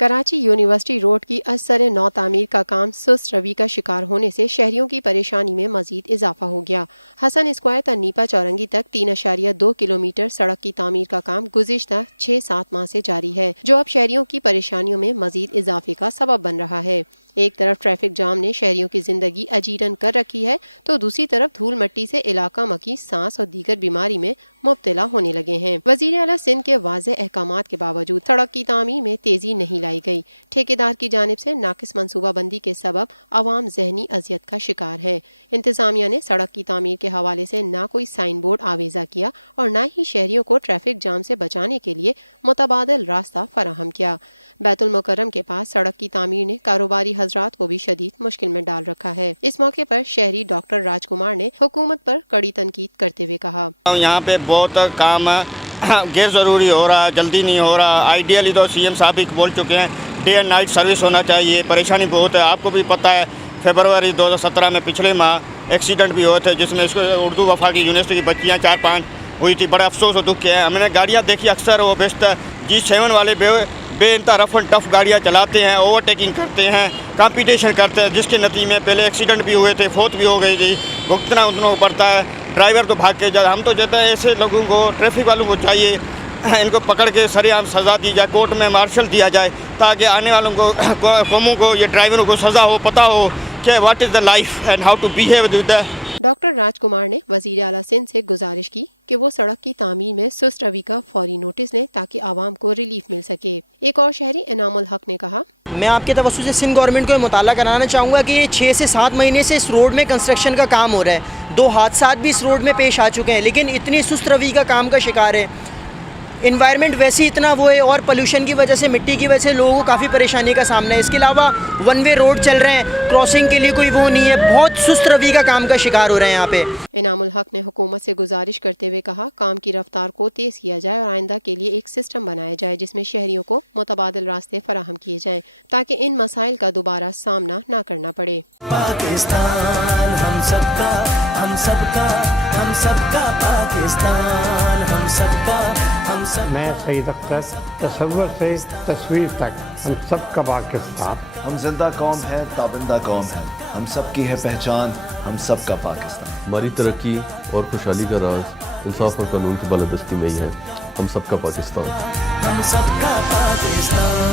Karachi university road की असर नौ तामीर का काम सुस्त रवि का शिकार होने से शहरियों की परेशानी में मजीद इजाफा हो गया। हसन स्क्वायर तन्नीपा चौरंगी तक 3.2 किलोमीटर सड़क की तामीर का काम गुज़िश्ता 6-7 माह से जारी है, जो अब शहरियों की परेशानियों में मजीद इजाफे का सबब बन रहा है। एक तरफ ट्रैफिक जाम ने शहरियों की जिंदगी अजीरन कर रखी है, तो दूसरी तरफ धूल मट्टी से इलाका मकी सांस और दीगर बीमारी में मुब्तला होने लगे हैं। वज़ीर आला सिंध के वाज़े अहकामात के बावजूद सड़क की तामीर में तेजी नहीं लाई गई। ठेकेदार की जानिब से नाकिस मनसूबाबंदी के सबब अवाम जहनी अजियत का शिकार है। इंतजामिया ने सड़क की तामीर के हवाले से ना कोई साइन बोर्ड आवेजा किया और न ही शहरियों को ट्रैफिक जाम से बचाने के लिए मुतबादिल रास्ता फराहम किया। बैतुल मुकर्रम के पास सड़क की तामीर ने कारोबारी हजरात को भी शदीद मुश्किल में डाल रखा है। इस मौके पर शहरी डॉक्टर राजकुमार ने हुकूमत पर कड़ी तनकीद करते हुए कहा, यहाँ पे बहुत काम गैर ज़रूरी हो रहा है, जल्दी नहीं हो रहा। आइडियली तो सीएम साहब भी बोल चुके हैं डे एंड नाइट सर्विस होना चाहिए। परेशानी बहुत है, आपको भी पता है फरवरी 2017 में पिछले माह एक्सीडेंट भी हुए थे, जिसमें इसको उर्दू वफा की यूनिवर्सिटी की बच्चियाँ 4-5 हुई थी। बड़ा अफसोस और दुख है। हमने गाड़ियाँ देखी अक्सर वो बेस्ट G7 वाले बेइंतहा रफ एंड टफ गाड़ियाँ चलाते हैं, ओवरटेकिंग करते हैं, कंपटीशन करते हैं, जिसके नतीजे में पहले एक्सीडेंट भी हुए थे, फौत भी हो गई थी। भुगतना उनको पड़ता है, ड्राइवर तो भाग के हम तो चाहते हैं ऐसे लोगों को, ट्रैफिक वालों को चाहिए इनको पकड़ के सरेआम सज़ा दी जाए, कोर्ट में मार्शल दिया जाए, ताकि आने वालों को कौमों को, ये ड्राइवरों को सज़ा हो, पता हो कि what is the life and how to behave with the. Doctor Rajkumar ने वज़ीर आला सिंध से गुजारिश की कि वो सड़क की तामीर में सुस्त रवि का फौरी नोटिस लें ताकि आवाम को रिलीफ मिल सके। एक और शहरी इनामुल हक ने कहा, मैं आपके तवज्जो से सिंध गवर्नमेंट को मुताला कराना चाहूँगा कि 6 से 7 महीने से इस रोड में कंस्ट्रक्शन का काम हो रहा है। 2 हादसा भी इस रोड में पेश आ चुके हैं, लेकिन इतनी सुस्त रवि का काम का शिकार है। इन्वायरमेंट वैसे ही इतना वो है और पोल्यूशन की वजह से, मिट्टी की वजह से लोगों को काफ़ी परेशानी का सामना है। इसके अलावा 1 वे रोड चल रहे हैं, क्रॉसिंग के लिए कोई वो नहीं है, बहुत सुस्त रवि का काम का शिकार हो रहे हैं यहाँ पे। इनामुल हक ने हुकूमत से गुजारिश करते हुए कहा, काम की रफ्तार को तेज़ किया जाए और आइंदा के लिए एक सिस्टम बनाया जाए जिसमें शहरियों को मुतबादिल रास्ते फराहम किए जाएँ ताकि इन मसाइल का दोबारा सामना न करना पड़े। मैं सईद अख्तर, तसव्वुर से तस्वीर तक हम सब का पाकिस्तान। हम जिंदा कौम है, ताबिंदा कौम है, हम सब की है पहचान, हम सब का पाकिस्तान। हमारी तरक्की और खुशहाली का राज इंसाफ और कानून की बालादस्ती में ही है। हम सब का पाकिस्तान। हम सब का पाकिस्तान।